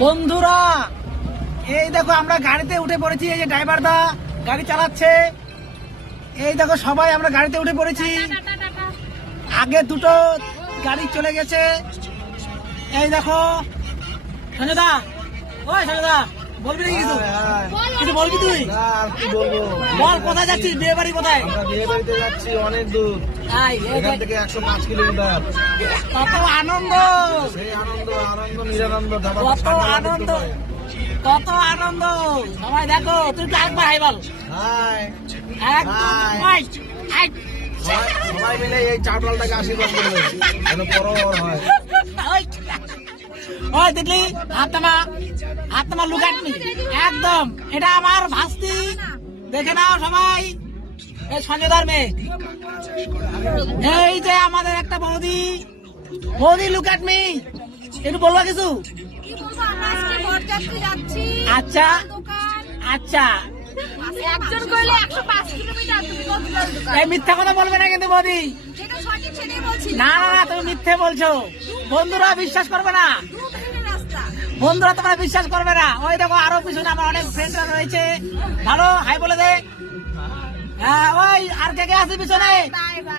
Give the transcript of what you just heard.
বন্ধুরা এই দেখো আমরা গাড়িতে উঠে পড়েছি। এই যে ড্রাইভার দা গাড়ি চালাচ্ছে। এই দেখো সবাই আমরা গাড়িতে উঠে পড়েছি। আগে দুটো গাড়ি চলে গেছে। এই দেখো সঞ্জয় দা, ওই সঞ্জয় দা বলবি নাকি কিছু? কিছু বলবি তুই? আর কি বলবো, বল কোথায় যাচ্ছিস? বিয়ে বাড়ি কোথায়? আমরা বিয়ে বাড়িতে যাচ্ছি অনেক দূর, এখান থেকে 105 কিলোমিটার। কত আনন্দ, সেই আনন্দ আনন্দ নিরানন্দ কত আনন্দ, কত আনন্দ। সবাই দেখো, তুই তো একবার হাই বল। হাই একদম হাই। Hi, hi. সবাই মিলে এই চাউডালটাকে আশীর্বাদ করবে যেন বড় বড় হয়। ওই, ওই দেখলি হাত নামা, হাত নামা, লুক এট মি। একদম এটা আমার ভাস্তি, দেখে নাও সবাই। এই সঞ্জয়দার মেয়ে, এই যে আমাদের একটা বৌদি। বৌদি লুক এট মি, একটু বলবা কিছু? কি বলবো, আমরা আজকে বরযাত্রী যাচ্ছি। আচ্ছা দোকান আচ্ছা, একজন করলে 105 কিলোমিটার, তুমি কত দূর দোকান? এই মিথ্যা কথা বলবে না কিন্তু বৌদি। যেটা সঠিক সেটাই বলছি। না না না, তুমি মিথ্যে বলছো। বন্ধুরা বিশ্বাস করবে না, 2 মিনিটের রাস্তা। বন্ধুরা তোমরা বিশ্বাস করবে না। ওই দেখো আরো পিছনে আমার অনেক ফ্রেন্ডরা রয়েছে। ভালো হাই বলে দে। হ্যাঁ, ওই আর কে কে আছে পিছনে? Bye bye.